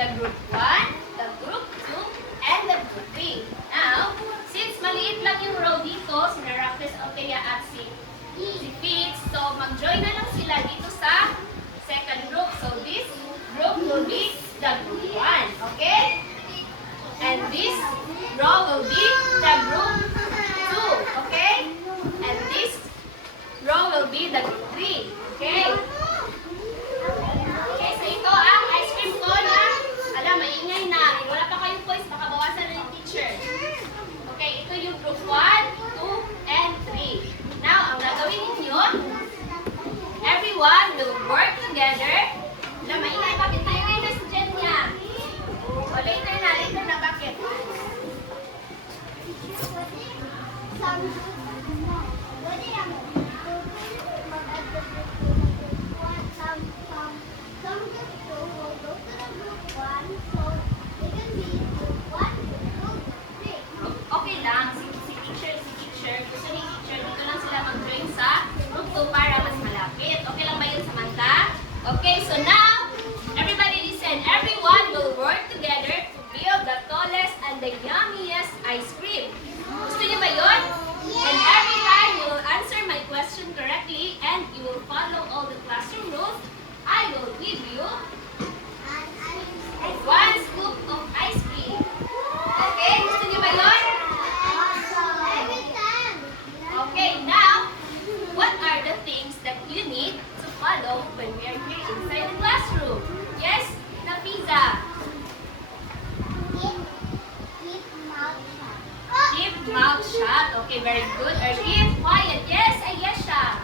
the group 1, the group 2, and the group 3. Now, since maliit lang yung row dito, si Narapes, Althea at si Fitz, so mag-join na lang sila dito sa second group. So this group will be the group 1, okay? And this row will be the group 2, okay? And this row will be the group 3, okay? Okay, so ito ang ice cream ko na, maingay na. Wala pa kayong points, baka bawasan na yung teacher. Okay, ito yung group 1, 2, and 3. Now, ang gagawin ninyo, everyone will work together. Maingay, bakit tayo ngayon na student niya? O, later na, bakit? Okay lang, si teacher, gusto ni teacher, dito lang sila mag-join sa group 2 para mas malapit. Okay lang ba yun, Samantha? Okay, so now, everybody listen. Everyone will work together to build the tallest and the yummiest ice cream. Gusto niyo ba yun? And every time you will answer my question correctly and you will follow all the classroom rules, I will give you one scoop of ice cream. Okay? Gusto niyo ba yun? Okay, now, what are the things that you need to follow when we are here inside the classroom? Yes, Nafiza? Keep mouth shut. Okay, very good. Or keep quiet. Yes, Ayesha.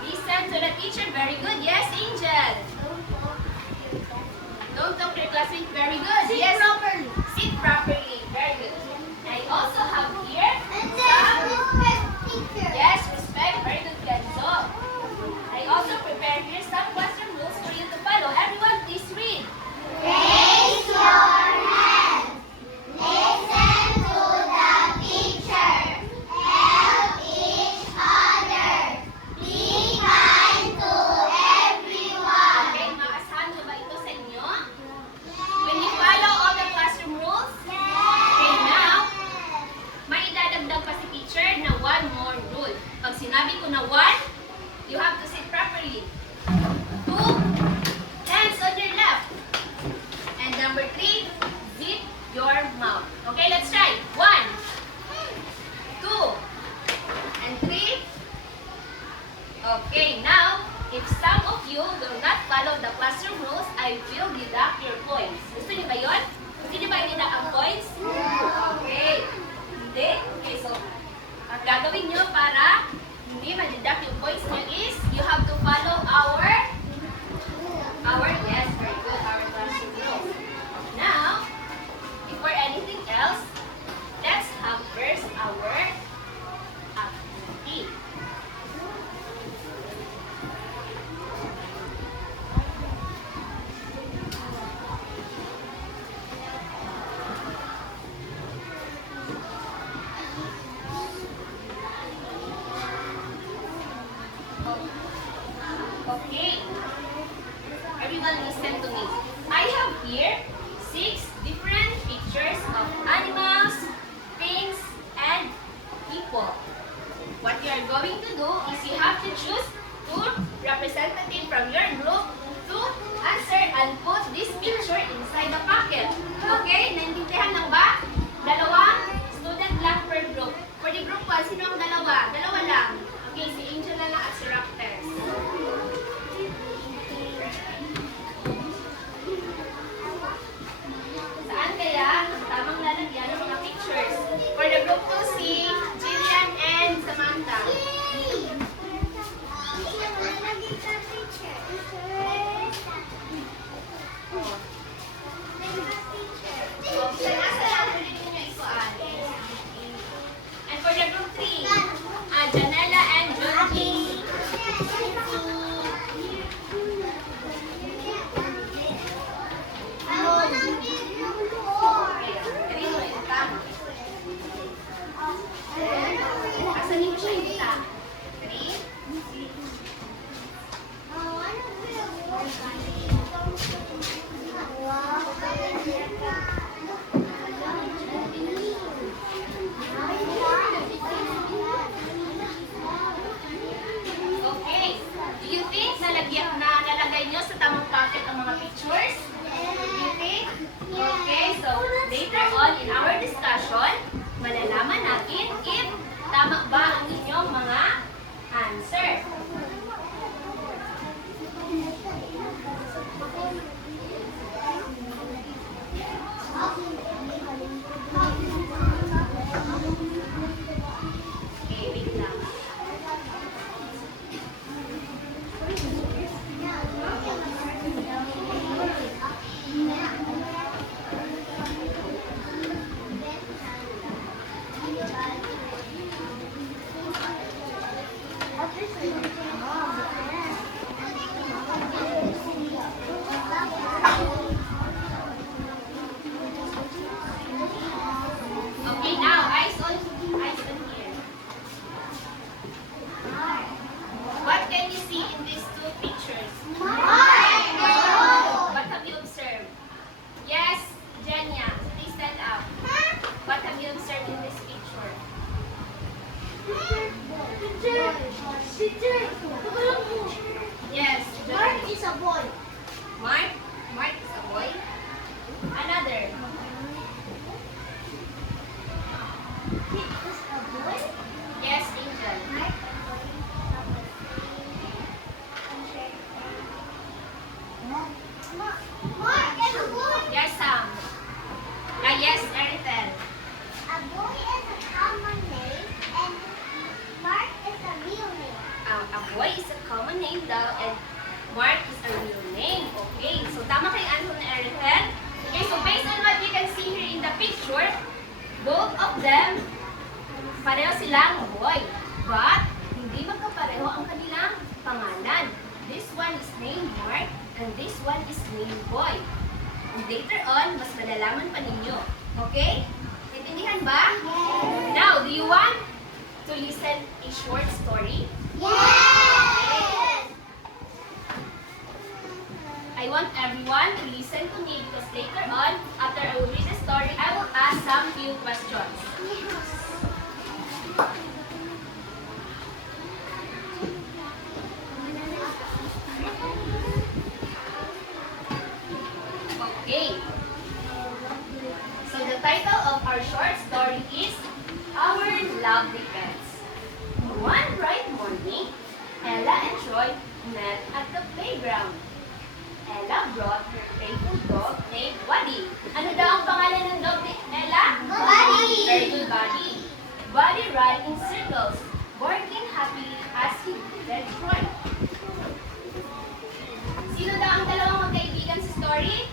Listen to the teacher. Very good. Yes, Angel. Don't talk to your classmate. Very good. Yes. Sit properly. Very good. I also have here yes, respect. Very good, Kenzo. I also prepared here some classroom rules for you to follow. Everyone, please read. Raise your hand. Listen to the teacher. Help each other. Be kind to everyone. Okay, maasahan mo ba ito sa inyo? When you follow all the classroom rules? Okay, now, may idadagdag pa si teacher na one more rule. Pag sinabi ko na 1, you have to sit properly. 2, hands on your left. And number 3, zip your mouth. Okay, let's try. 1, 2, and 3. Okay, now, if some of you will not follow the classroom rules, I will deduct your points. Gusto niyo ba yun? Gusto niyo ba i-deduct ang points? Okay. Hindi? Okay, so, ang gagawin nyo para hindi ma-deduct yung points nyo is, you have to follow our, yes, very good, our classroom rules. Now, before anything else, let's have first our activity. Okay. Everyone listen to me. I have here 6 different pictures of animals, things, and people. What you are going to do is you have to choose 2 representatives from your group to answer and put this picture inside the pocket. Okay? Naintindihan lang ba? 2 student lang per group. For the group 1, sino ang 2? 2 lang. Okay, si Angel na lang at si Raptors. Okay. Do you think nalagay nyo sa tamang pocket ang mga pictures? Do you think? Okay, so later on in our discussion, malalaman natin if tama ba ang inyong mga answer. Okay, wait lang. Okay, now eyes on here. What can you see in these two pictures? What have you observed? Yes, Jenya, please stand up. What have you observed in this picture? Yes, Mark Jenya. is a boy. Mark? Mark is a boy. Another. He is a boy. Yes, Angel. Mark is a boy. Yes, Sam. Yes, Eritel. A boy is a common name and Mark is a real name. A boy is a common name daw and Mark is a real name. Okay, so tama kay answer ni Eritel. Okay, so based on what you can see here in the picture, both of them, pareho silang boy. But, hindi magkapareho ang kanilang pangalan. This one is named Mark and this one is named Boy. And later on, mas malalaman pa ninyo. Okay? Naintindihan ba? Yes. Now, do you want to listen a short story? Yes. I want everyone to listen to me because later on, after I will read the story, I will ask some few questions. Okay. So the title of our short story is Our Lovely Pets. One bright morning, Ella and Troy met at the playground. Ella brought her faithful dog named Buddy. Ano daw ang pangalan ng dog ni Ella? Buddy. Very good, Buddy. Buddy ran in circles, barking happily as he greeted Troy. Sino daw ang dalawang magkaibigan sa story?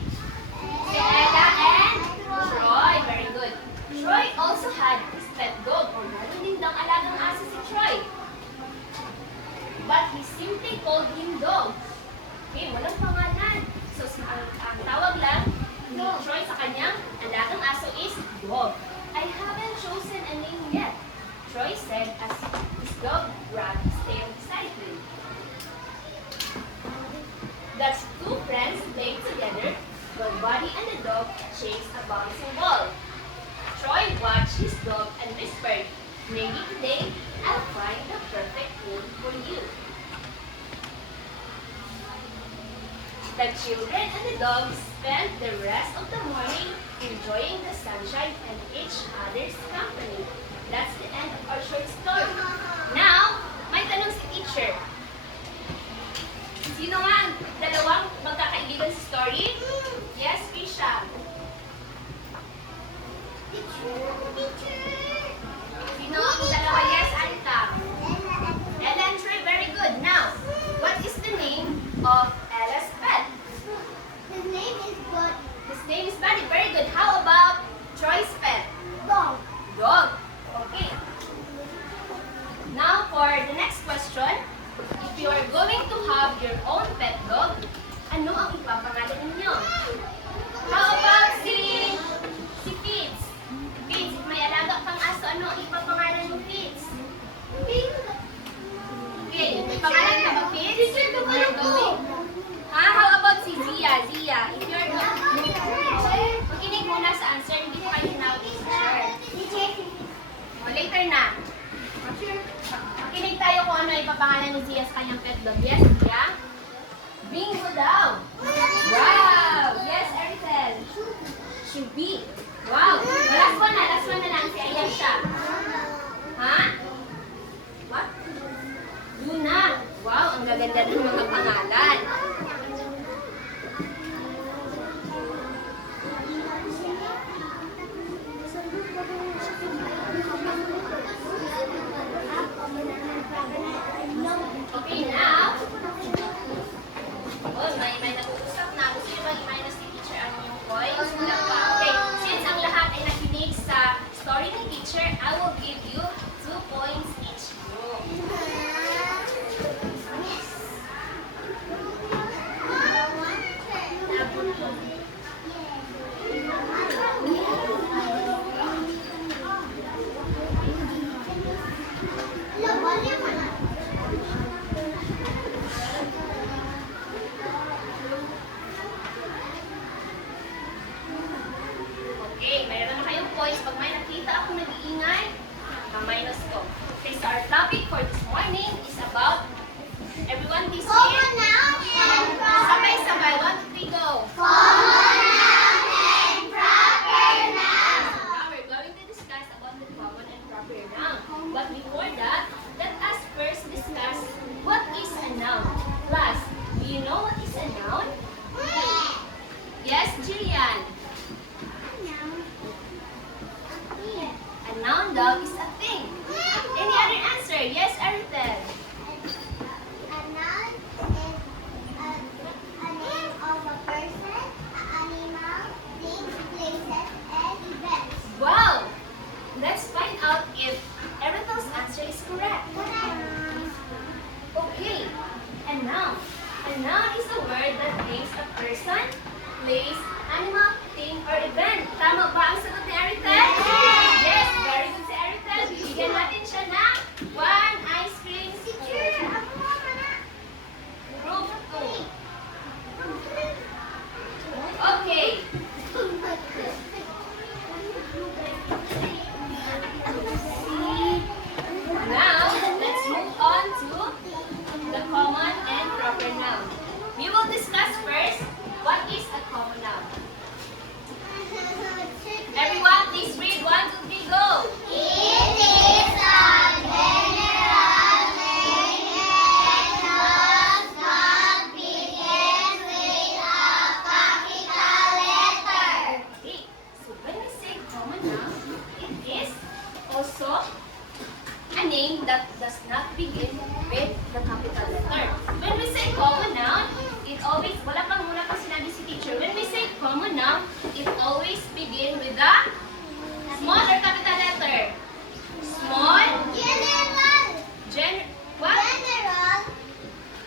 Si Ella and Troy. Very good. Troy also had his pet dog or meron din daw alagang aso si Troy. But he simply called him Dog. Okay, walang pangalan. So, ang tawag lang ni Troy sa kanyang alagang aso is Dog. I haven't chosen a name yet, Troy said as his dog wagged his tail beside him. The two friends played together while Buddy and the dog chased a bouncing ball. Troy watched his dog and whispered, "Maybe today I'll find the perfect name for you." The children and the dog spent the rest of the morning enjoying the sunshine and each other's company. That's the end of our short story. Now, may tanong si teacher. Sino nga ang dalawang magkakaibigan sa story? Yes, Krisha. Sino ang dalawa? Yes, Alta. Ella and Troy, very good. Now, what is the name of Ella's pet? His name is Buddy. His name is Buddy. Very good. How about Troy's pet? Dog. Dog. Okay. Now, for the next question, if you are going to have your own pet dog, ano ang sa answer, hindi ko kayo hinawag yung teacher. O, later na. Makinig tayo kung ano ipapangalan ni Zia sa kanyang pet dog. Yes, Zia? Bingo daw! Wow! Yes, Eritel. Shubi. Wow! Last one na lang. Si Ayesha. Ha? What? Luna. Wow, ang gaganda ng mga pangalan. Okay, now. Oh, may nag-uusap na. Gusto nyo ba i-minus ni teacher ano yung points? Wala pa. Okay, since ang lahat ay nakinig sa story ni teacher, I will give you 2 points each group. Okay, mayroon na kayong points. Pag may nakita ako nag-iingay, minus ko. Okay, so our topic for this morning is about, everyone please read. Sabay-sabay, 1, 2, 3, go. Now we're going to discuss about the common and proper noun. But before that, let us first discuss what is a noun. Class, do you know what is a noun? Yes, Jillian. A noun daw is a thing. Any other answer? Yes, Aritel. A noun is a name of a person, an animal, things, places, and events. Wow! Let's find out if Aritel's answer is correct. Okay, a noun. A noun is a word that names a person, place, animal, thing, or event. Tama ba ang sagot ni Aritel? Yes, very good si Aritel. Bibigyan natin siya ng 1 ice cream spoon. Group 2. Okay. Now, let's move on to the common and proper noun. We will discuss first what is a common noun. Everyone, please read 1, 2, 3, go. It is a general name and does not begin with a capital letter. Okay, so when we say common noun, it is also a name that does not begin with the capital letter. When we say common noun, it always, wala pang sinabi si teacher. When we say common noun, it always begin with the small or capital letter. Small, what? General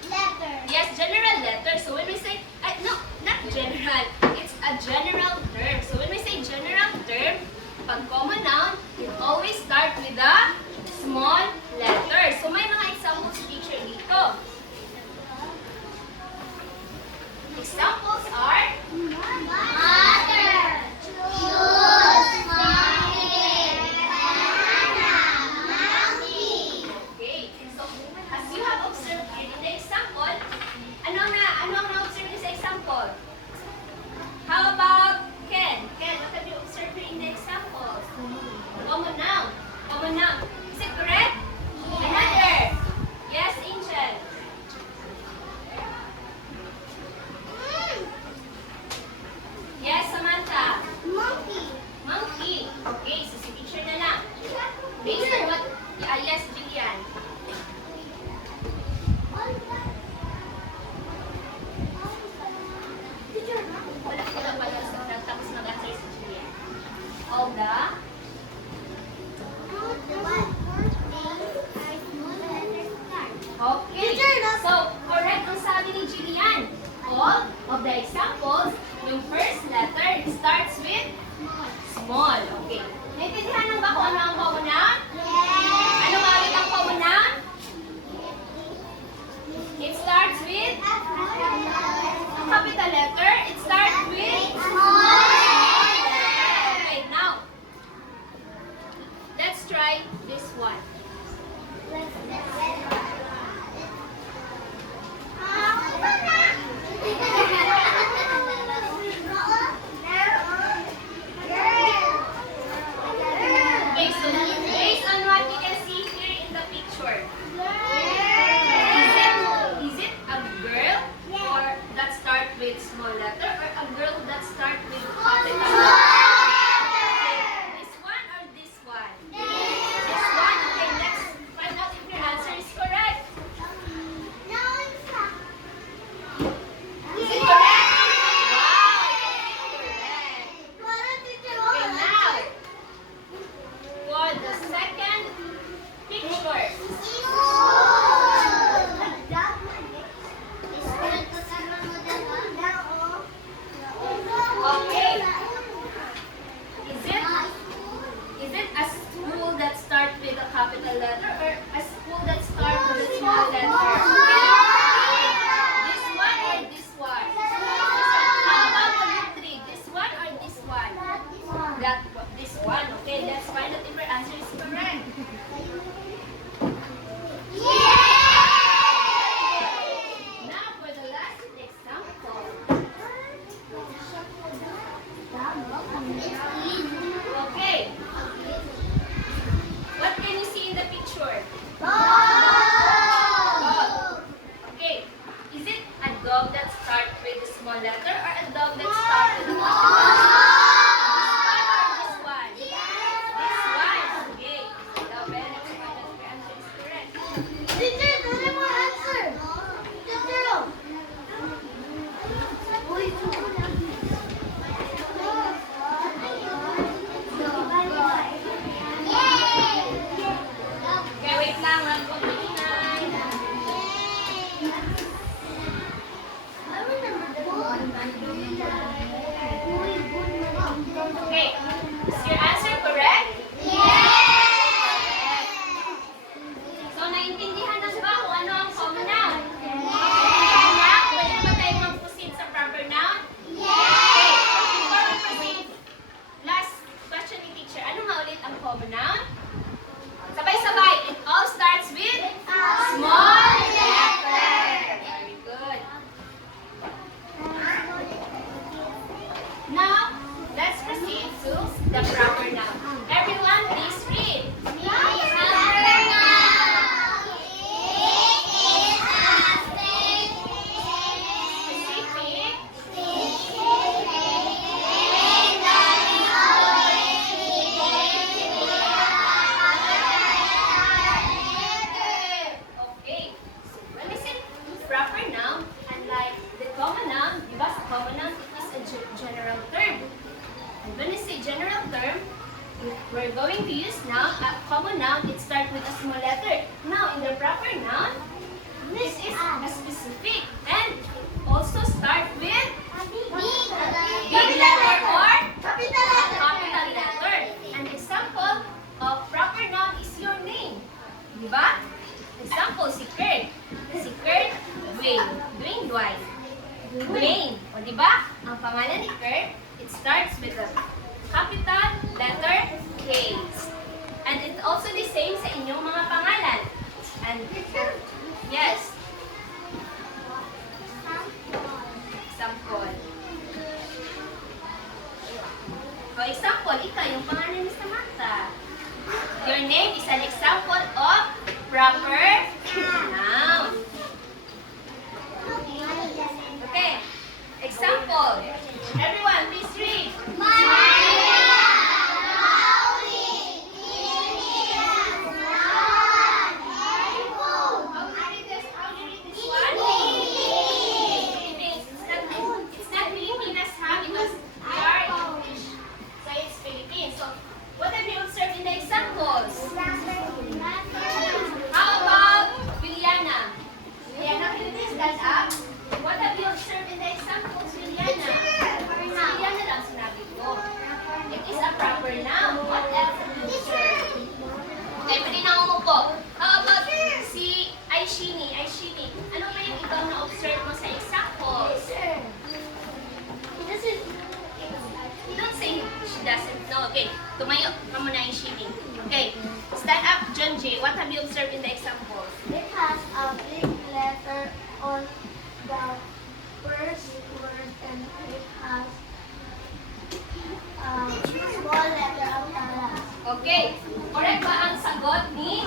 letter. Yes, general letter. So when we say, no, not general. It's a general term. So when we say general term, pag common noun, it always start with a small letter. So may mga examples si teacher dito. Examples are, Mother. Shoes. Monkey. Banana. Monkey. okay, so as you have observed here in the example, ano ang na-observe niyo sa example? How about Ken? Ken, what have you observed here in the example? Common noun. Common noun. Is it correct? Another. Yes, Angel. Yes, Samantha. Monkey. Monkey. Okay, so si teacher na lang. Based on what, yes, Julian. Wala pala tapos nag-answer si Julian. All the okay. So, correct ang sabi ni Julian. All of the examples, yung first letter starts with small. Okay. Naintindihan mo ba kung ano ang common noun? Ano nga ulit ang common noun? It starts with a capital letter. It starts with small letter. letter or a girl that starts with capital letter? This one or this one? This one. Okay, let's find out if your answer is correct. No, it's not. Is it correct? Wow, correct. What did you Okay, now, for the second picture. Okay. Is it a school that starts with a capital letter or a school that starts with a small letter? This one or this one? How about number 3? This one or this one? This one. Okay, let's find out if your answer is correct. Now for the last example. Okay. What can you see in the picture? Dog. Okay. Is it a dog that starts with a small letter or a dog that starts with a capital letter? This one or this one? This one. Okay. Now, well, let's find out if your answer is correct. Okay, wait lang. Wag ko maingay. Okay. Is your answer correct? So, naintindihan na ba kung ano ang common noun? Anak, pwede ba tayo mag-proceed sa proper noun? Okay. Before we proceed, last question ni teacher. Ano nga ulit ang common noun? Sabay-sabay. It all starts with small letter. Very good. Now, let's proceed to the proper noun. Everyone, please read. Specific. Okay. So, when we say proper noun, unlike the common noun, because common noun it is a general term. And when we say general term, we're going to use now a common noun. It starts with a small letter. Now, in the proper noun, this is a specific and also start with big letter or capital letter. An example of proper noun is your name. Diba? Example, si Kurt. Si Kurt Dwayne. Dwayne. O diba? Ang pangalan ni Kurt, it starts with a capital letter K. And it's also the same sa inyong mga pangalan. And yes. Example. For example, ikaw, yung pangalan ni Samantha. Your name is an example of proper noun. Okay. Example. Everyone, please read. How do you read this one? Philippines. It's not Filipinas, ha? Because we are English. So it's Philippines. So what have you observed in the examples? How about Juliana? Juliana, can you please stand up? What have you observed in the examples, Juliana? Juliana lang sinabi ko. It is a proper noun. What else have you observed? Okay, pwede na umupo. How about si Aishini? Aishini, ano ba yung ikaw na-observe mo sa examples? Don't say she doesn't know. Okay, tumayo ka muna, Aishini. Okay, stand up, John J. What have you observed in the examples? It has a big letter on the first word and it has a small letter on the last. Okay, correct ba ang sagot ni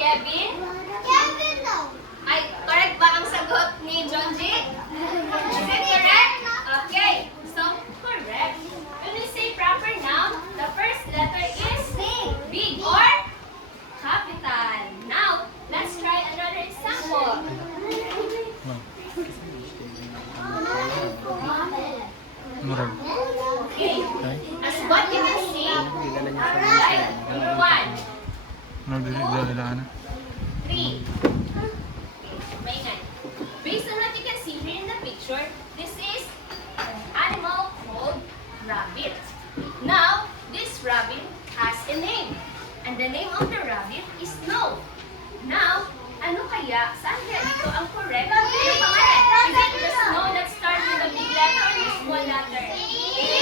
Kevin? Kevin, no. Ay, correct ba ang sagot ni John J? Is it correct? Okay. Murag. Okay. Okay. As what you can see, alright, number 1, Murag dili na. 3. Maingay. Based on what you can see here in the picture, this is an animal called rabbit. Now, this rabbit has a name. And the name of the rabbit is Snow. Now, ano kaya, saan kaya dito ang correct na pangalan? Is it the snow that starts with a big letter or the small letter? This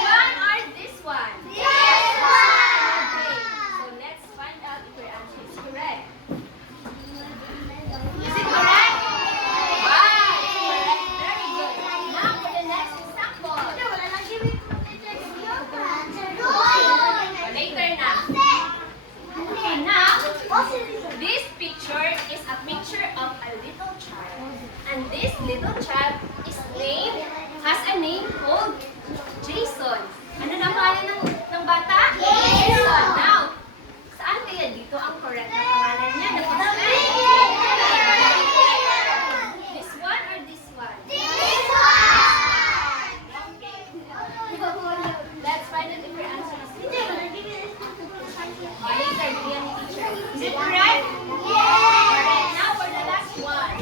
one or this one? Okay, so let's find out if your answer is correct. Is it correct? Wow, it's correct. Very good. Now for the next example. Later na. Okay, now, this picture is a picture of a little child. And this little child has a name called Jason. Ano na pangalan ng bata? Jason. Now, saan kaya dito ang correct na pangalan niya? This one or this one? Okay. Let's find out if your answer is correct. Is it correct? Correct. Now for the last one.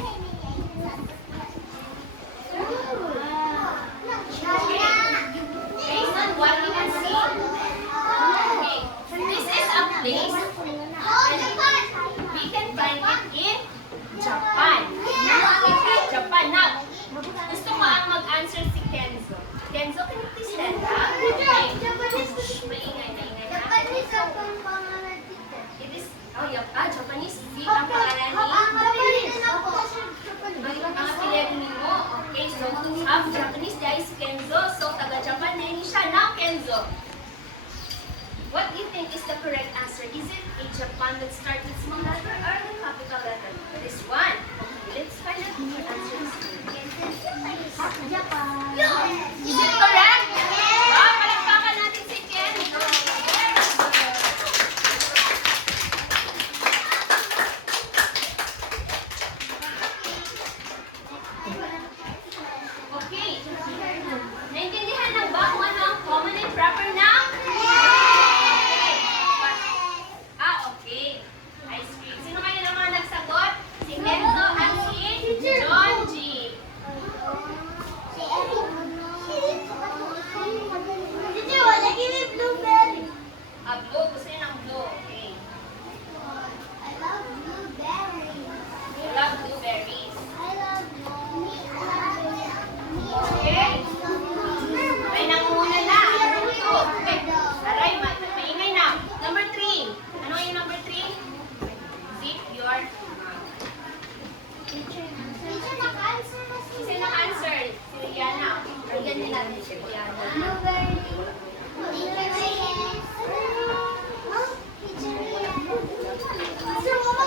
Okay. Based on what you can see. Okay. This is a place and we can find it in Japan. Japan. Now, gusto ko ang mag-answer si Kenzo. Kenzo, can you please stand up? Okay. Shh, maingay na. It is, Japanese. Ang pangalan ni mga apelyido mo. Okay, so ang Japanese dahil si Kenzo. So, taga-Japan na yun siya. Now, Kenzo, what do you think is the correct answer? Is it a Japan that starts with small letter or the capital letter? This one. Okay, let's find out if your answer is correct. Is it correct? Wow, palakpakan natin si Kenzo. Okay. Naintindihan lang ba kung ano ang common and proper noun? Okay. Okay. Ice cream. Sino kayo naman nagsagot? Si Kenzo at si John G. Blue. Gusto niyo ng blue. Okay. You love blueberries. Okay. May nangunguna na. Number 2. Okay. Aray, maingay na. Number 3. Ano yung number 3? Zip your mouth. Kasi naka-answer. Si Rihanna. Riyan din natin si Rihanna.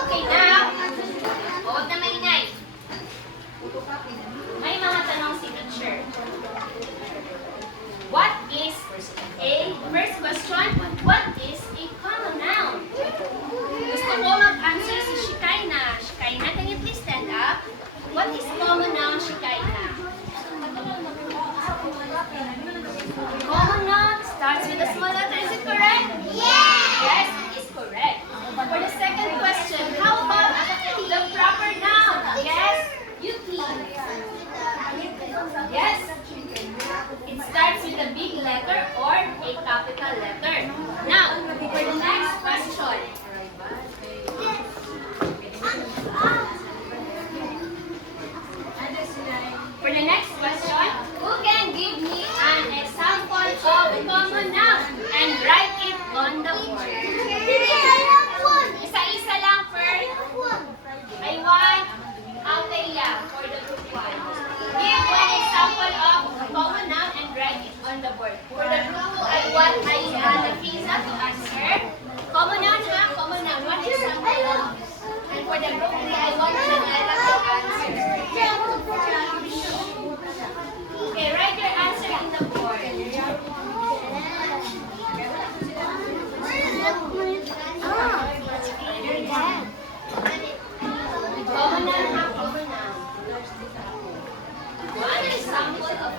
Okay, now. Huwag na maingay. May mga tanong si teacher. What is first question, what is a common noun? Gusto ko mag-answer si Shikaina. Shikaina, can you please stand up? What is common noun, Shikaina? Common noun starts with a small letter. Is it correct? Yes, it is correct. For the second question, how about the proper noun? Yes, you please. Yes, it starts with a big letter or a capital letter. Now, for the next question. For the next question, who can give me an example of a common noun and write it on the board? Isa-isa lang first. I want Althea for the group 1. Give one example of a common noun and write it on the board. For the group 2, I want Nakisa to answer. Common noun ha? Common noun. One example. And for the group 3, I want Janela to answer. Okay, write your answer in the board. Common noun ha? Common noun. One example of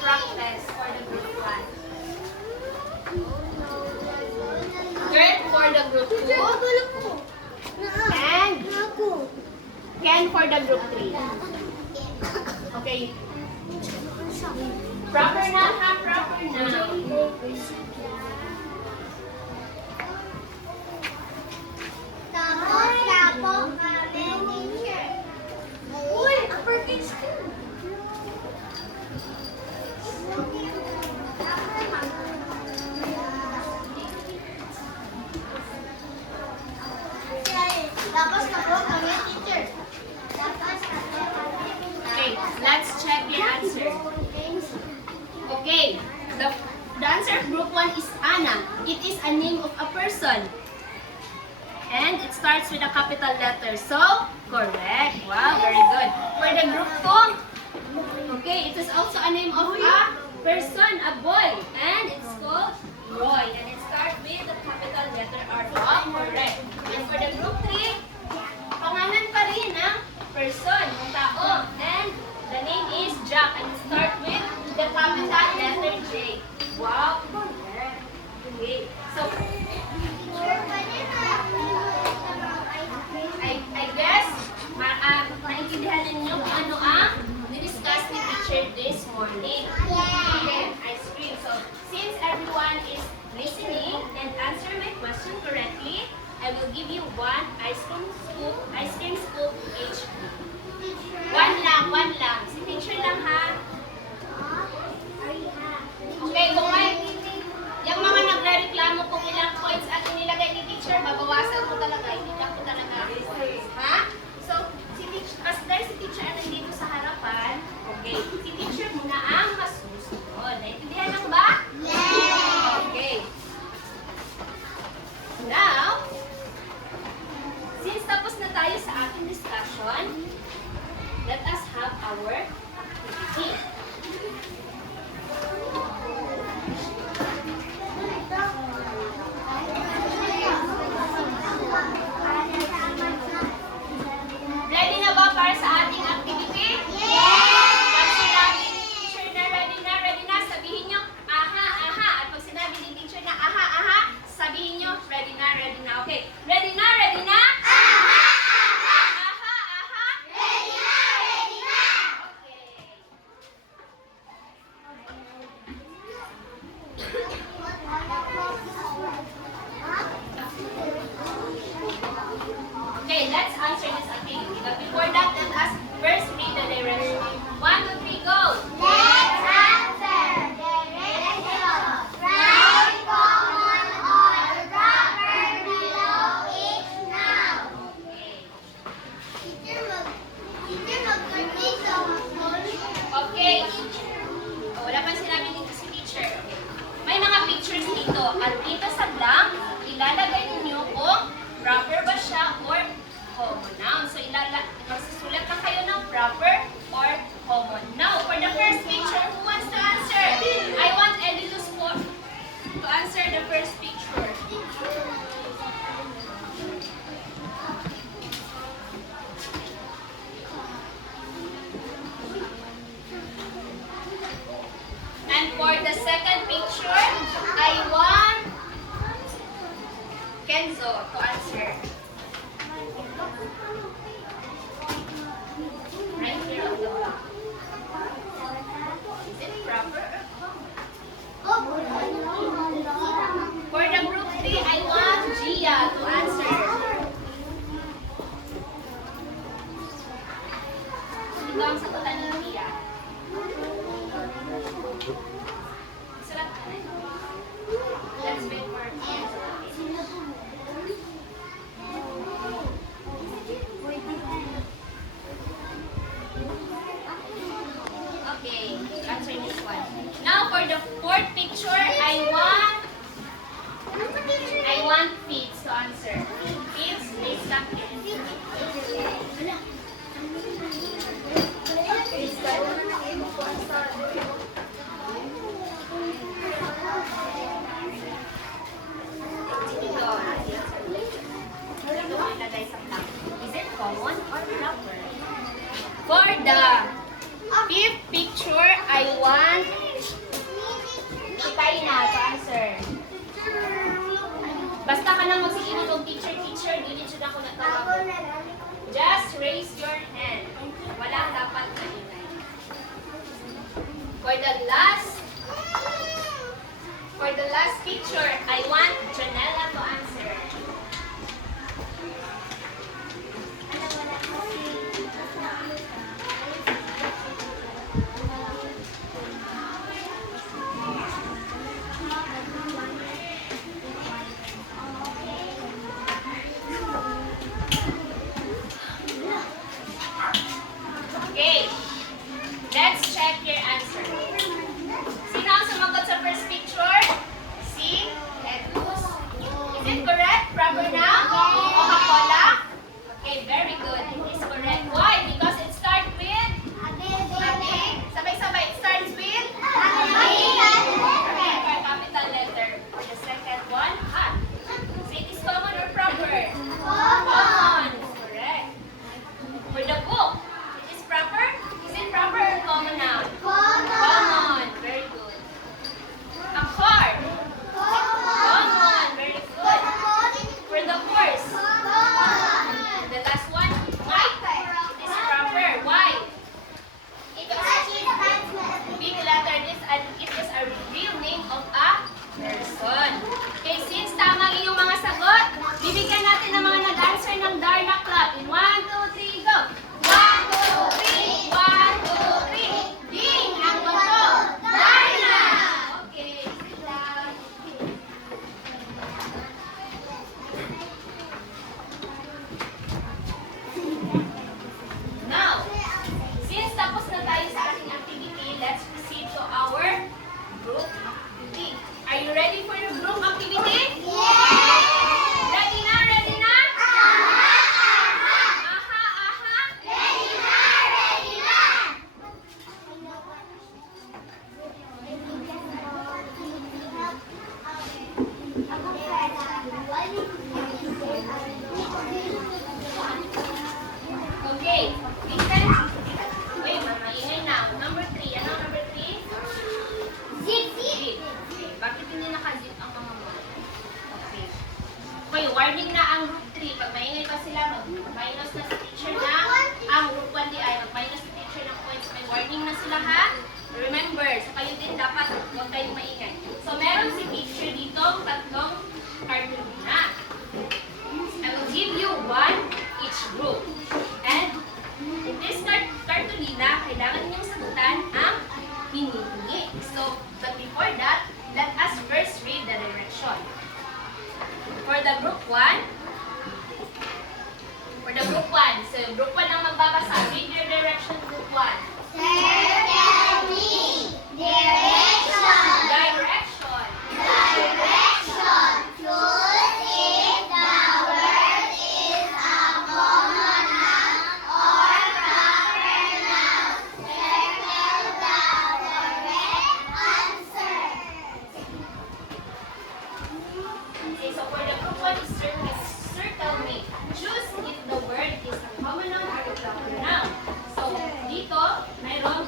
practice for the group 1. Kurt for the group 2. And Ken for the group 3. Okay. Proper na ha, proper na. Tapos kami teacher. Uy, uppercase ka. Tapos kami teacher. Okay, let's check your answer. Okay, the answer of group 1 is Anna. It is a name of a person. And it starts with a capital letter. So, correct. Wow, very good. For the group 2, okay, it is also a name of a person, a boy. And it's called Roy. And it starts with the capital letter R. Wow, correct. And for the group 3, pangalan pa rin ng person, ng tao. And the name is Jack. And it starts with the capital letter J. Wow, correct. Okay, so I guess, naintindihan ninyo kung ano ang discuss ni teacher this morning. Okay, ice cream. So, since everyone is listening and answer my question correctly, I will give you one ice cream scoop each. One lang. Si teacher lang ha. Okay, kung may yung mga nagre-reklamo kung ilang points ang inilagay ni teacher, babawasan ko talaga. Hindi lang ko talaga. Ha? So, dahil si teacher ang nandito sa harapan, okay, si teacher muna ang masusunod. Naintindihan lang ba? Yes! Okay. Now, since tapos na tayo sa ating discussion, let us have our activity. Ready na ba para sa ating activity? Yes! Pag sinabi ni teacher na ready na, sabihin nyo, aha. At pag sinabi ni teacher na aha, sabihin nyo, ready na. Okay, ready na? Aha! Ready na! Okay, let's answer this activity. But before that, let us first read the direction. 1, 2, 3, go! Let's answer. Direction. Write common or proper below each noun. Teacher, mag-complete sa Okay. Wala pang sinabi dito si teacher. May mga pictures dito. At dito sa blank, ilalagay ninyo kung proper ba siya or common noun. So, magsusulat lang kayo ng proper or common. Now, for the first picture, who wants to answer? I want Edilus to answer the first picture. And for the second picture, I want Kenzo to answer. Right here on the block. Is it proper or common? For the group 3, I want Gia to answer. Ito ang sagutan ni Gia. Sulat ka na. Let's wait for Kenzo. Okay, answer this one. Now for the fourth picture, I want Fitz to answer. Fitz, please stop it. Ito ang ilagay sa blank. Is it common or proper? For the fifth picture, I want Pag-unit na ko na tawag. Just raise your hand. Walang dapat na ingay. For the last picture, I want Janella to answer. Okay, let's check your answer. Sino ang sumagot sa first picture? Si Edus. Is it correct? Proper noun? Coca-Cola? Okay, very good. It is correct. Why? Because it starts with? Sabay-sabay. It starts with? Correct. For capital letter. For the second one, ha. So it is common or proper? Common. Correct. For the book, it is proper? Is it proper or common noun? Common. Very good. A car. Common. Very good. For the horse. The last one, white. It is proper. Why? Big letter. It is a real name of a person. Okay, since tama ang inyong mga sagot, bibigyan natin ng mga nag-answer ng Darna Club. In 1, 2, 3, go! 1, 2, 3! 1, 2, 3! Ding! Ang bato! Darna! Okay, sit down. Now, since tapos na tayo sa ating activity, let's proceed to our group activity. Are you ready for your group activity? Ready na? Ready na? Aha! Okay. Listen. Wait, mamaingay na. Number 3. Ano number 3? Zip. Okay. Bakit hindi naka-zip ang mga mo? Okay. Okay, warning na ang group 3. Pag maingay pa sila, mag-minus na sa teacher na. Ang group 1 di ay mag-minus sa teacher ng points. May warning na sila ha. Remember, sa kayo din dapat huwag kayong maingay. So, meron si teacher dito, tatlong cartolina. I will give you one each group. And in this cartolina, kailangan ninyong sagutan ang hinihingi. So, but before that, let us first read the direction. For the group 1, so group 1 ang magbabasa. Read your direction, group 1. Direction. Okay, so for the group 1 is circle me. Choose if the word is a common noun or a proper noun. So, dito, mayroon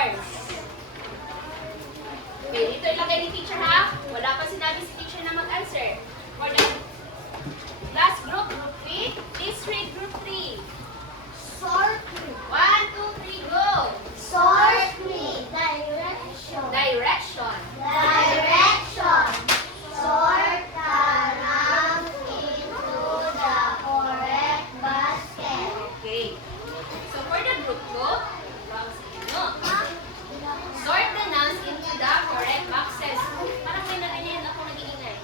forms. Okay, dito ilagay ni teacher ha. Wala pa sinabi si teacher na mag-answer. For the last group, group 3, please read group 3. Sort me. 1, 2, 3, go! Sort me. Direction. Direction. Direction. Sort the nouns into the correct basket. Okay. So for the group 2, sort the nouns into the correct boxes. Parang may narinig ako nag-iingay.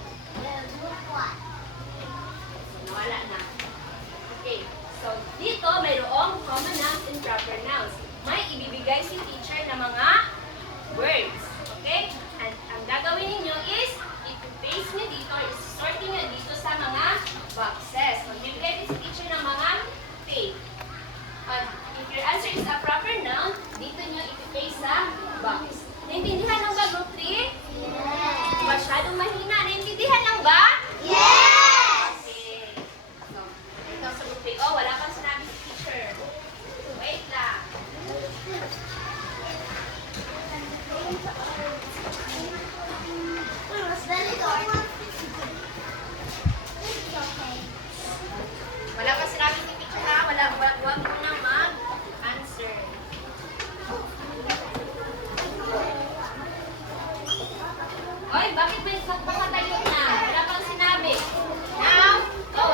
Group 1. Nawala na. Okay. So, dito mayroong common nouns and proper nouns. May ibibigay si teacher na mga words. Okay? And ang gagawin ninyo is, i-paste nyo dito, or sorting nyo dito sa mga boxes. Magbibigay din si teacher ng mga tape. And if your answer is a proper noun, dito nyo i-paste sa box. Naintindihan lang ba, group 3? Yes. Masyadong mahina. Naintindihan lang ba? Yes. Okay. So, ito sa group 3. Oh, wala pang sinabi si teacher. Wait lang. Wala pang sinabi si teacher ha. Wag mo na mag-answer. Oy, bakit may magpapatayo na? Wala pang sinabi. Now, oh,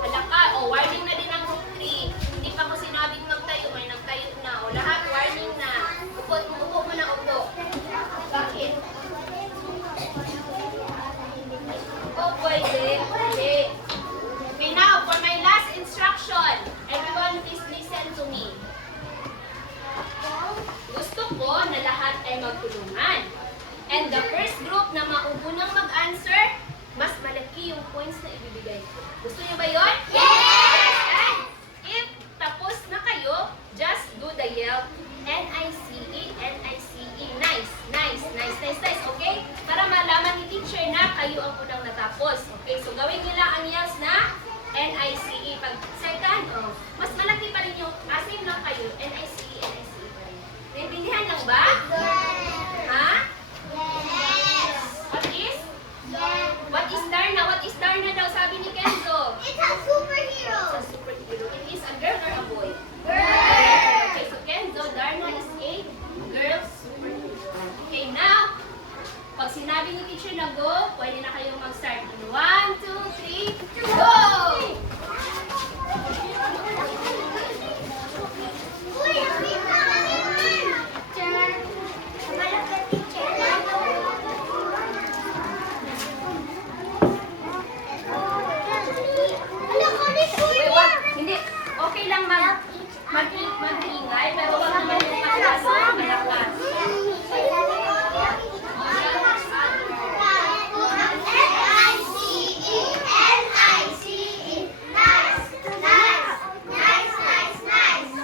wala ka. Oh, warning na din ang group 3. Hindi pa ko sinabing magtayo, may nagtayo na. O lahat, warning na. Upo mo na, upo. Bakit? Oh, pwede. Pwede. Okay, now, for my last instruction, everyone please listen to me. Gusto ko na lahat ay magtulungan. And the first group na mauunang mag-answer, mas malaki yung points na ibibigay ko. Gusto niyo ba yun? Yes! And if tapos na kayo, just do the yell, N-I-C-E, N-I-C-E. Nice, nice, nice, nice, nice. Okay? Para malaman ni teacher na kayo ang unang natapos. Okay? So gawin niyo lang ang yells na N-I-C-E. Pag second, oh, mas malaki pa rin yung same lang kayo. N-I-C-E, N-I-C-E pa rin. Naintindihan lang ba? Ha? Yes. What is? Yes. What is Darna? What is Darna daw sabi ni Kenzo? It's a superhero. It's a superhero. It is a girl or a boy? Girl. Okay, so Kenzo, Darna is a girl superhero. Okay, now, pag sinabi ni teacher na go, pwede na kayong mag-start. 1, 2, 3, go! Uy, nakita ka naman. Teacher. Malapit, teacher. Wala ko ni Wait, Kuya. wag. Hindi. Okay lang mag-ingay, pero wag naman yung malakas. Malakas. N-I-C-E, N-I-C-E. Nice, nice, nice, nice, nice.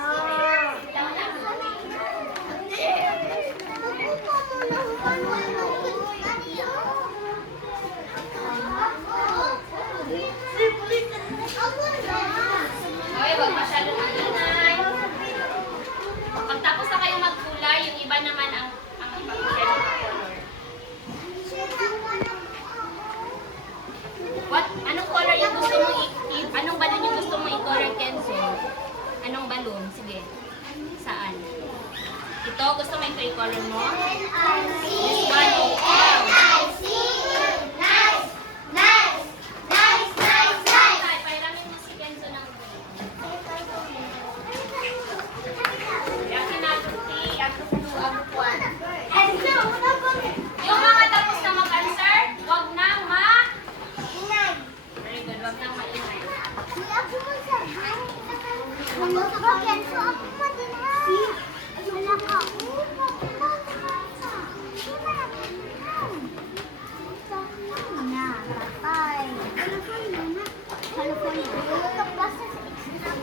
Okay, wag masyadong mag-ingay. Pagtapos na kayong magkulay, yung iba naman ang pag-share ng color. Anong color yung gusto mo anong balloon yung gusto mo i-color, Kenzo? Anong balloon? Sige. Saan? Ito, gusto mo ito i-color mo? N-I-C-E, N-I-C-E. Nice, nice, nice, nice, nice. Ay, pairamin mo si Kenzo ng green. Yung kinagrupi, agrup 2, agrup 1. And no, Yung mga tapos na mag-answer, wag nang Inay. Very good, wag nang maingay. Di ako magsabi. Ako sa Kenzo, ako pa din ha. Wala ka. Na, patay. California. Wala ka basta sa exam.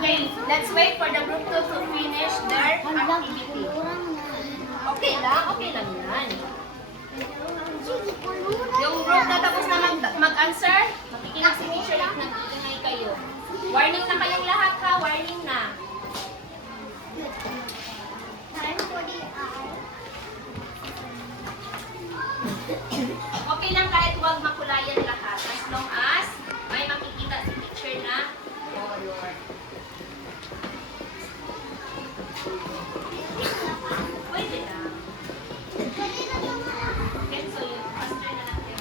Okay, let's wait for the group 2 to finish their activity. Okay lang yan. Yung group na tapos na mag-answer, makikinig si teacher at nag-iingay kayo. Warning na kayong lahat ha, warning na. Okay lang kahit huwag makulayan lahat, as long as may makikita si teacher na color. Pwede na. Okay, so yun, faster na natin.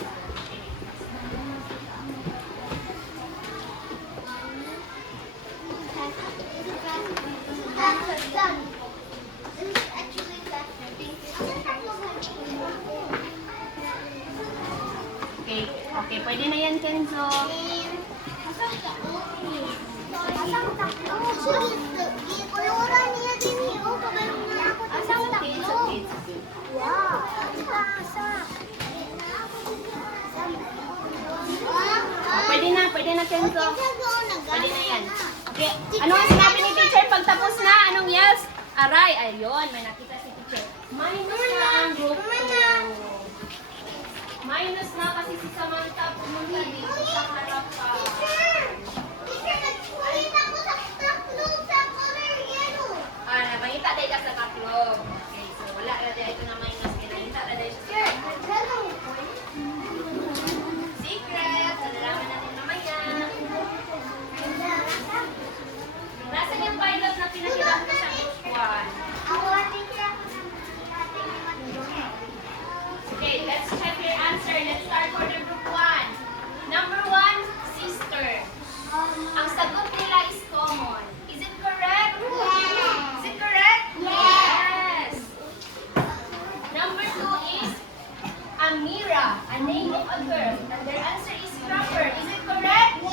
Okay, okay, pwede na yan, Kenzo. Okay, it's okay. Pwede na, Kenzo. Pwede na yan. Okay, ano ang sinabi ni teacher pag tapos na? Anong yes? Aray, ayun, may nakita si teacher. Minus na ang group 2. Minus na kasi si Samantha pumunta dito sa harapan. Nakita tayo ka sa kaklog. Okay, so wala na tayo ito na minus. Nakita tayo siya sa secret. Nalalaman natin mamaya. Nasaan yung pilot na pinakilap ko sa group 1? Okay, let's check your answer. Let's start for the group 1. Number 1, sister. Ang sagot nila is common. Is it correct? Is it correct? Yes. Number 2 is Amira, a name of a girl. And their answer is proper. Is it correct?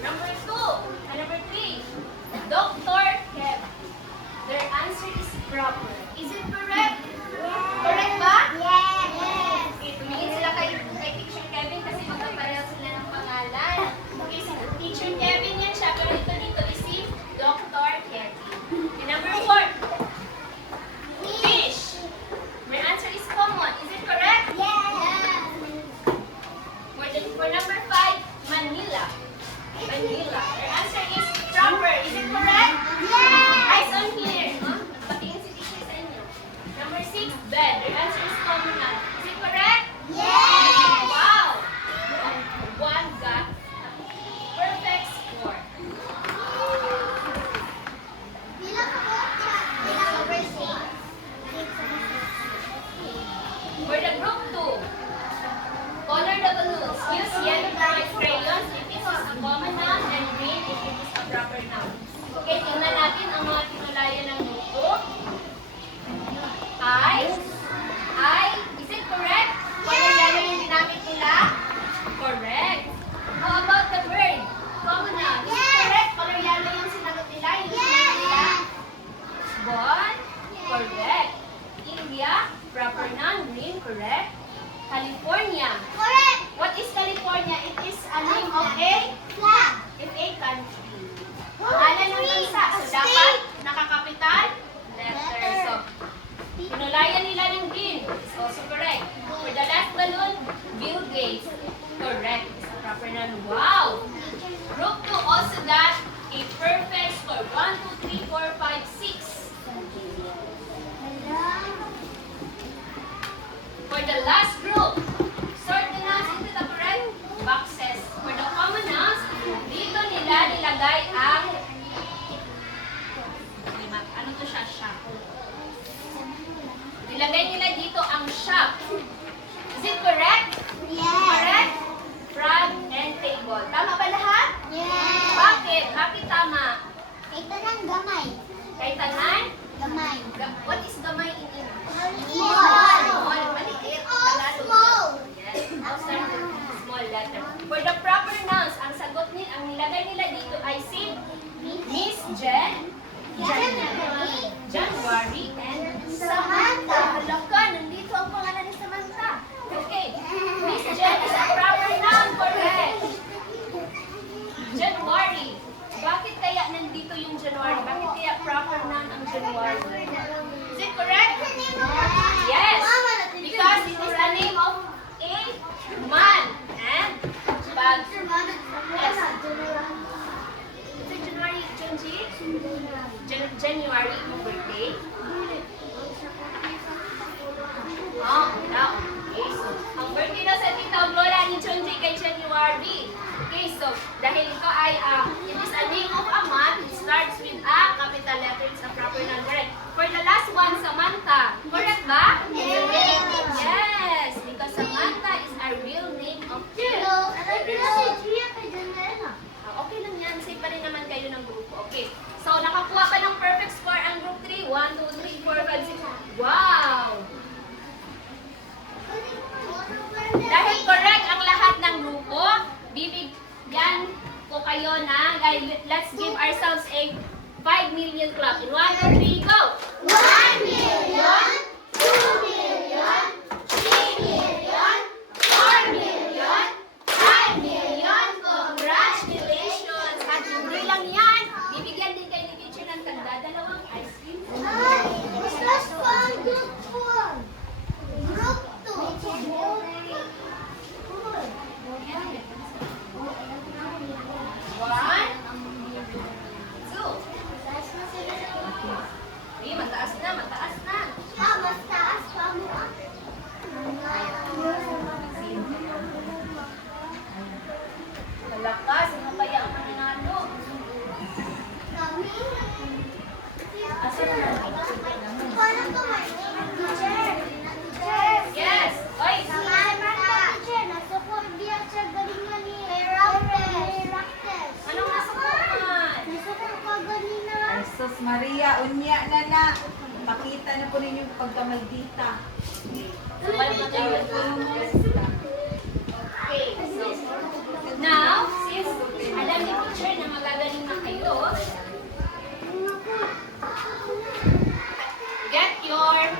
Number 2 and number 3, Dr. Kev. Their answer is proper. Is it correct? Correct ba? Okay, tumingin sila kay Teacher Kevin kasi magkapareho sila ng pangalan. Okay, si Teacher Kevin yan siya, pero ito dito is si Dr. Kevin. Okay, number 4, fish. Their answer is common. Is it correct? For number 5, Manila. Manila. Their answer is proper. Is it correct? Eyes on here. Huh? Patingin si teacher sa inyo. Number 6, bed. Their answer is common na. Is it correct? Wow! One got perfect score. For the group 2, color the balloons. Use yellow bright crayons if it is a common noun and green if it is a proper noun. Okay, tingnan natin ang mga tinulayan ng grupo. Is it correct? Color yellow yung ginamit nila? Correct. How about the bird? Common noun. Is it correct? Color yellow yung sinagot nila? Yung sinagot nila? Ball? Correct. India? Proper noun. Green? Correct. California? What is California? It is a name of a country. Pangalan ng bansa. So, dapat nakakapital letter. So, pinulayan nila ng green. It's also correct. For the last balloon, Bill Gates. Correct. It's a proper noun. Wow! Group 2 also got a perfect score. 1, 2, 3, 4, 5, 6. For the last group, sort the nouns into the correct boxes. For the common nouns, dito nila nilagay ang ano to siya? Shop. Nilagay nila dito ang shop. Is it correct? Correct? Frog and table. Tama ba lahat? Bakit? Bakit tama? Kay tanan? What is gamay in English? Small. Maliit. Yes. I'll start with small letter. For the proper nouns, ang sagot nila, ang nilagay nila dito ay si Miss January, and Samantha. Halaka, nandito ang pangalan ni Samantha. Okay. Miss Jen is a proper noun, correct. January. Bakit kaya nandito yung January? Bakit kaya proper noun ang January? Is it correct? Because it is a name of a man. And pag yes. Is it January, Junji? January yung birthday? Oh, now. Okay, so, ang birthday na sa Tita Aurora ni Junji kay January. Okay, so, dahil ito ay, it is a name of a man, it starts with a capital letter, it's a proper noun, correct? For the last one, Samantha. Correct ba? Yes, because Samantha is a real name of okay lang yan, same pa rin naman kayo ng grupo. Okay, so nakakuha pa ng perfect score ang group 3. 1, 2, 3, 4, 5, 6. Wow! Dahil correct ang lahat ng grupo, bibigyan ko kayo na, let's give ourselves a 5 million clap. In 1, 2, 3, go! 1 million, 2 million, 3 million, 4 million, 5 million. Congratulations! At hindi lang yan, bibigyan din kayo ni teacher ng tanda, 2 ice cream. Just one group 4. Group 2. One, two. Mataas na, mataas na. Mas taas pa mo. Malakas, ano kaya ang mananalo? Kami. Asan na? Paano to may teacher? Teacher. Yes! Oy! Teacher, nasa-support diya siya galingan ni Herakles. Anong nasa kuman? Nasa-support ka ganina. Jesus Maria, unya na na. Pakita na po ninyo pagkamaldita. Sabay na kayo. Okay, so now, since alam ni teacher na magagaling na kayo, get your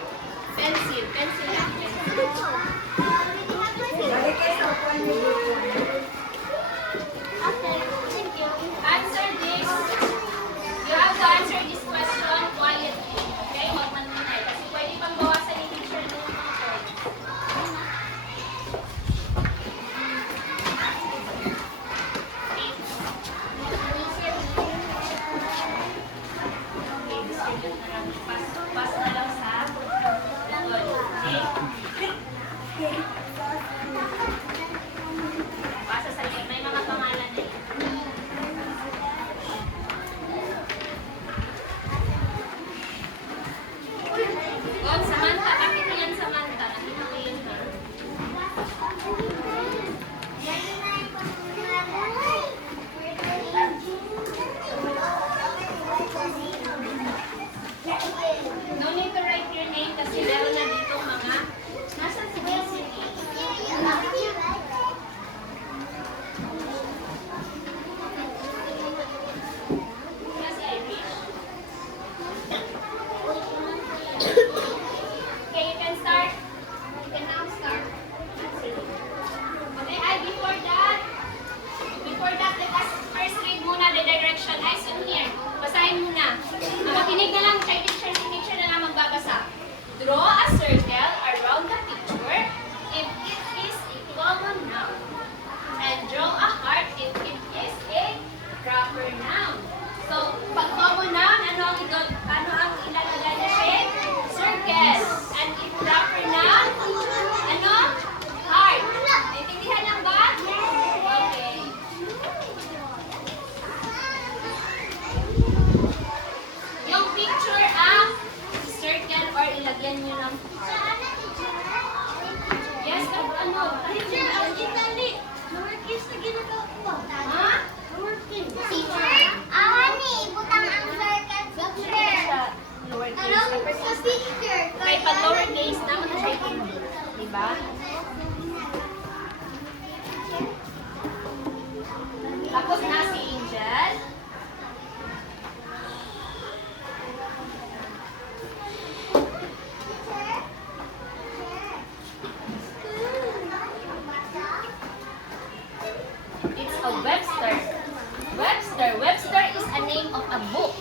pencil. Pencil lang. Pencil. Balik kayo sa upuan niyo. Answer this. You have to answer this question quietly. Okay? Huwag manunay. Kasi pwede pang bawasan ni teacher ng mga points. Okay, distribute na lang. Pass na lang sa doon. Okay? Pasa sa iyo. May mga pangalan na yun. God, Samantha. Bakit yan, Samantha? Nakita ko yun, ha? No need to write your name kasi meron na dito mga nasa CBCD. Yes, Irish. Okay, you can start. You can now start. Okay, before that, let us first read muna the direction. Eyes on here. Basahin muna. Makinig na lang kay teacher, si teacher na lang magbabasa. Draw a circle around the picture if it is a common noun. And draw a heart if it is a proper noun. So, pag common noun, ano ang ilalagay na shape? Circle. And if proper noun, ano? Heart. Naintindihan lang ba? Okay. Yung picture ang circle or ilagyan nyo ng heart. Yes, ano? Teacher, ang itali. Lowercase na ginagawa ko. Ha? Lowercase. Teacher, awan ni, ibutang ang circle picture. Lowercase. Alam sa picture. Kahit pag lowercase na, mag-try hindi. Diba? Tapos na si Angel. It's a Webster. Webster is a name of a book.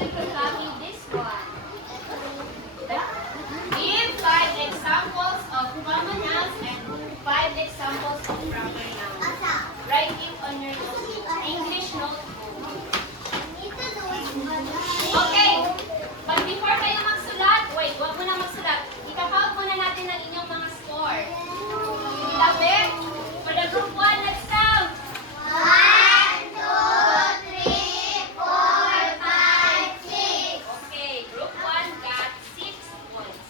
you can copy this one. Give 5 examples of common nouns and 5 examples of proper nouns. Write it on your English notebook. Okay. But before kayo magsulat, wait, huwag mo na magsulat. Ika-count muna natin ang inyong mga score. Tabi, for the group 1, let's count. 1, 2, 3, 4, 5, 6. Okay, group 1 got 6 points.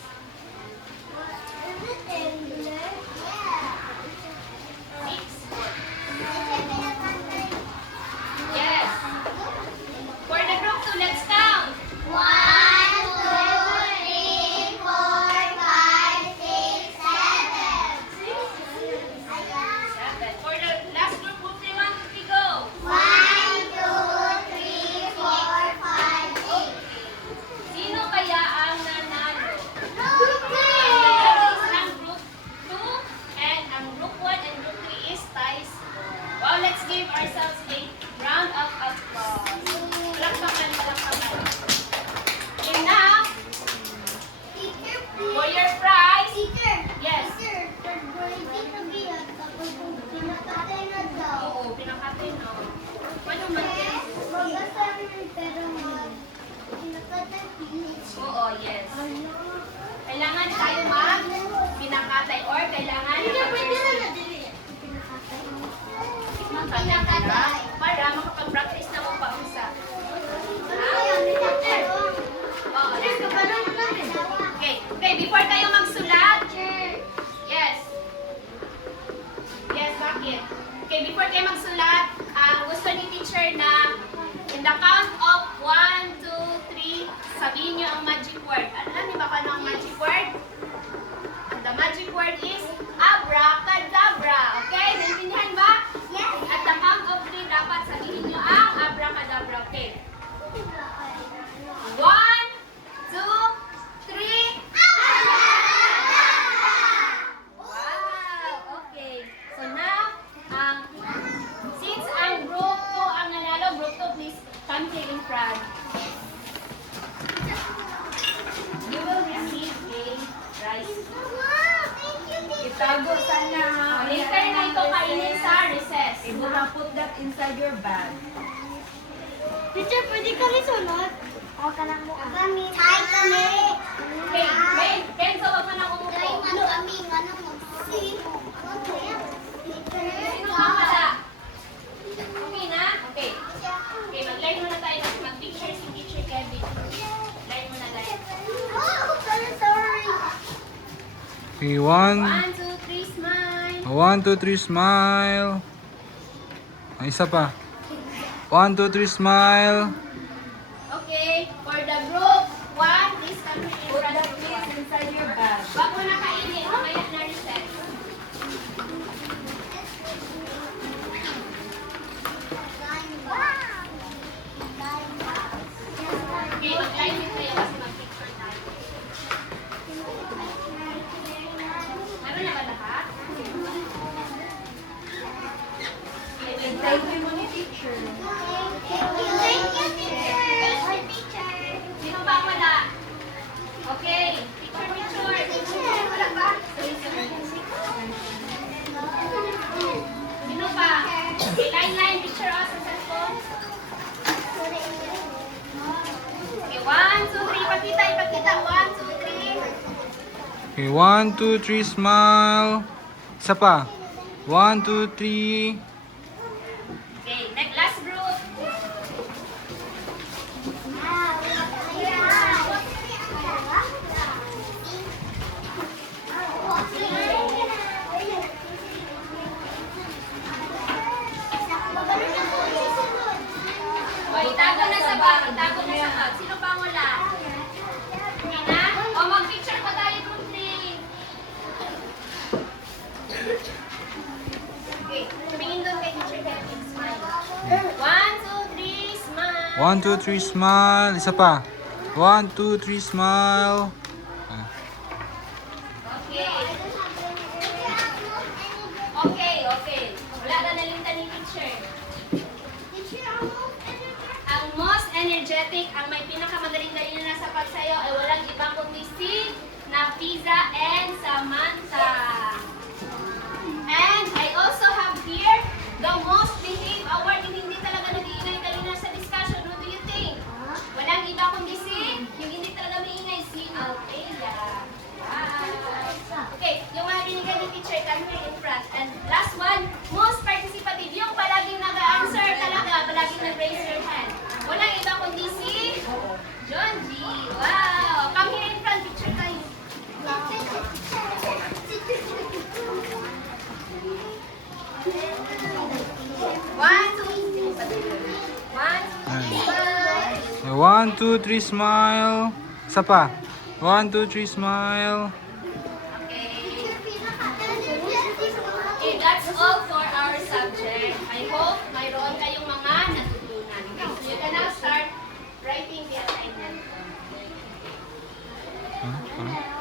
Is it English? 6 points. Yes. For the group 2, let's count. 1, 2, 3, 4, 5, 6, 7. 7. For the last group, group 3, 1, 2, 3, go. 1, 2, 3, 4, 5, 6. Sino kaya ang nanalo? Group Ang nanalo is ang group 2 and ang group 1 and group 3 is ties. Wow, let's give ourselves a round of applause. Palakpakan, palakpakan. Okay, now, Teacher, for your prize, Teacher. yes. Teacher, pag ready to be at tapos kung pinakatay na daw. Oo, pinakatin, oh. Paano man yan? Mag-assignment pero pinakatay finish. Oo, yes. Ano? Kailangan tayo pinakatay or kailangan Teacher, pwede na naka-pursue. na dili. Pinakatay. Pinakatay para makapag-practice na mo pa usa. Ayun, teacher. Oo, Teacher, kapalan mo namin. okay. Okay, before kayo magsulat, Teacher. yes. Yes, bakit? Okay, before kayo magsulat, gusto ni teacher na in the count of 1, 2, 3, sabihin niyo ang magic word. Alam niyo ba kung ano ang magic word? The magic word is abracadabra. Okay? Naintindihan ba? Yes. At the count of 3, dapat sabihin niyo ang abracadabra. Okay. 1, 2, 3. Wow! Okay. So now, since ang group 2 ang nanalo, group 2, please come here in front. You will receive a prize. Wow, thank you, teacher. Itago sana ha. Later na ito kainin sa recess. You will put that inside your bag. Teacher, pwede kami sunod? O, kanang mo. Kami. Hi, kami. Okay, wait. Kenzo, wag mo nang umupo. Ano kami, ano mo? Si. Sino ka wala? Okay na? Okay. Okay, mag-line muna tayo. Mag-picture si Teacher Kevin. Line muna, line. Oh, sorry. Okay, 1, 1, 2, 3, smile. 1, 2, 3, smile. Ang isa pa. 1, 2, 3, smile. Okay, for the group 1, please come here in Put front that of please us. inside your bag. Wag mo na kainin. Mamaya na recess. Okay, mag-line din kayo kasi mag-picture tayo. Meron na ba lahat? Thank you mo ni teacher. Sino pa wala? Okay, picture. Wala ba? Sino pa? Okay, line, picture us sa cellphone. Okay, 1, 2, 3, ipakita. 1, 2, 3. Okay, 1, 2, 3, smile. Isa pa. 1, 2, 3. Okay, next last group. O, itago na sa bag. Sino pa ang wala? Okay na? O, mag-picture pa tayo group 3. Okay, tumingin doon kay Teacher Kevin. Smile. 1, 2, 3, smile. 1, 2, 3, smile. Isa pa. 1, 2, 3, smile. Okay. Okay. Wala na nalimtan ni teacher. Ang most energetic energetic, ang may pinakamagaling-galing na nasa pagsayaw ay walang iba kundi si Nafiza and Samantha. And I also have here the most behaved award. Hindi talaga nag-iingay kanina sa discussion. What do you think? Walang iba kundi si, yung hindi talaga maingay, si Althea. Okay, yung mga binigay ni teacher, come here in front. And last one, most participative, yung palaging nag-answer talaga, palaging nag-raise your hand. Walang iba kundi si John G. Wow! Come here in front, picture tayo. One, two, one, two, three. 1, 2, 3, smile. Isa pa. 1, 2, 3, smile. Okay. Okay, that's all for our subject. I hope mayroon kayong mga natutunan. Okay, so you can now start writing the assignment. Huh?